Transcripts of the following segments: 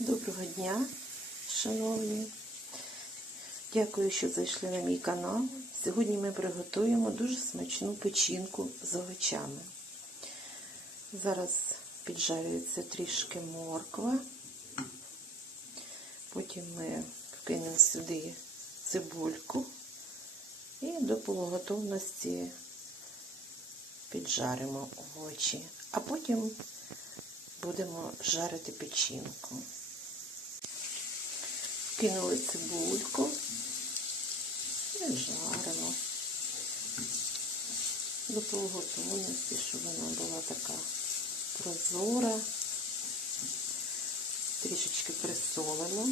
Доброго дня, шановні. Дякую, що зайшли на мій канал. Сьогодні ми приготуємо дуже смачну печінку з овочами. Зараз піджарюється трішки морква. Потім ми вкинемо сюди цибульку і до полуготовності піджаримо овочі, а потім будемо жарити печінку. Кинули цибульку і жаримо до полуготовності, щоб вона була така прозора. Трішечки присолимо.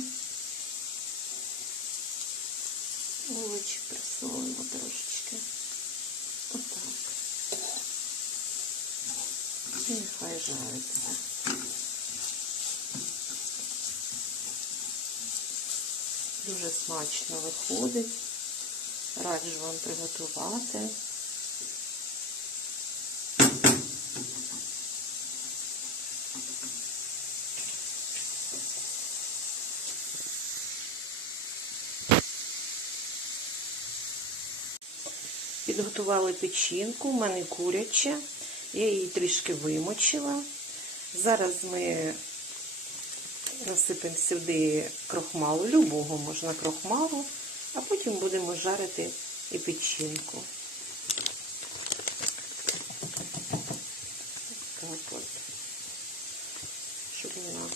Овочі присолимо трошечки. Отак. І нехай жариться. Дуже смачно виходить. Раджу вам приготувати. Підготували печінку, в мене куряча. Я її трішки вимочила. Зараз ми насипемо сюди крохмалу, любого можна крохмалу, а потім будемо жарити і печінку. Так от, щоб вона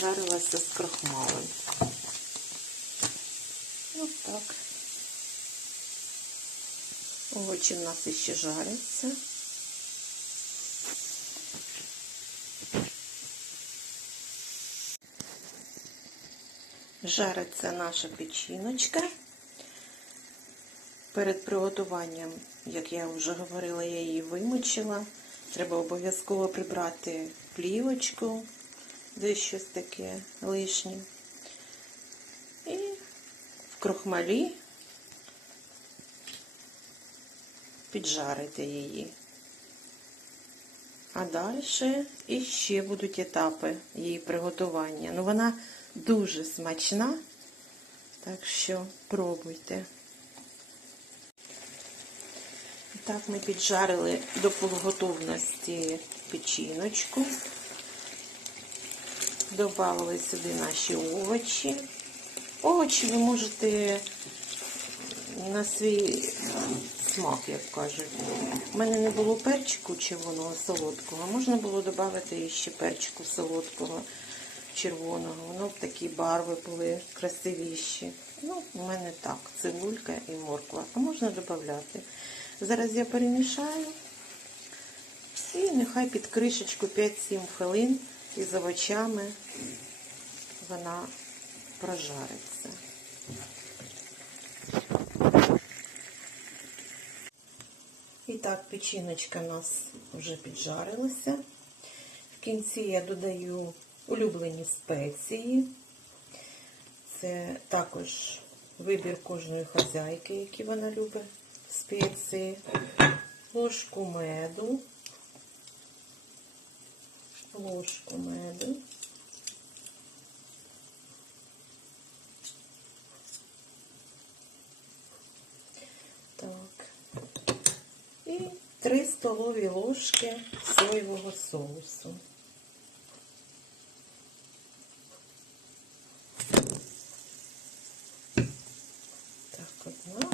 жарилася з крохмалем. Ось так. Овочі в нас ще жаряться. Жариться наша печіночка. Перед приготуванням, як я вже говорила, я її вимочила. Треба обов'язково прибрати плівочку, де щось таке лишнє. І в крохмалі піджарити її. А далі іще будуть етапи її приготування. Ну, вона дуже смачна, так що пробуйте. Так, ми піджарили до полуготовності печіночку. Добавили сюди наші овочі. Овочі ви можете на свій смак, як кажуть. У мене не було перчику червоного солодкого, можна було додати ще перчику солодкого червоного. Воно б такі барви були красивіші. Ну, у мене так, цибулька і морква. А можна додати. Зараз я перемішаю і нехай під кришечку 5-7 хвилин із овочами вона прожариться. І так, печіночка у нас вже піджарилася. В кінці я додаю улюблені спеції. Це також вибір кожної хазяйки, які вона любить спеції. Ложку меду. Ложку меду. Так. І 3 столові ложки соєвого соусу. Одна.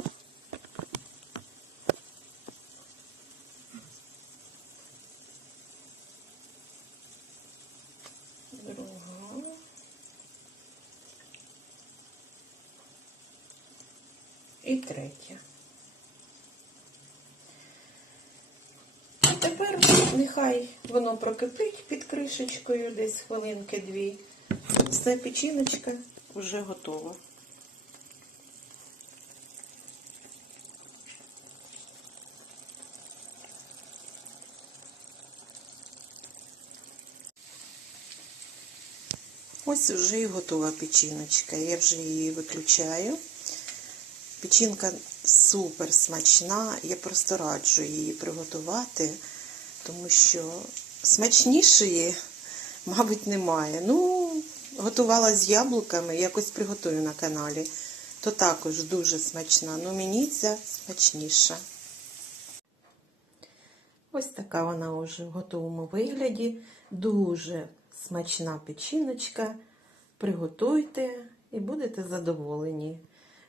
Друга. І. Тепер нехай воно прокипить під кришечкою десь хвилинки-дві. Все, печіночка вже готова. Ось вже і готова печіночка. Я вже її виключаю. Печінка супер смачна. Я просто раджу її приготувати, тому що смачнішої, мабуть, немає. Ну, готувала з яблуками, якось приготую на каналі. То також дуже смачна. Ну мені ця смачніша. Ось така вона вже в готовому вигляді. Дуже смачна печіночка. Приготуйте і будете задоволені.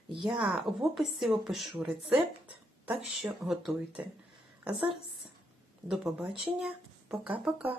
Я в описі опишу рецепт, так що готуйте. А зараз до побачення. Пока-пока.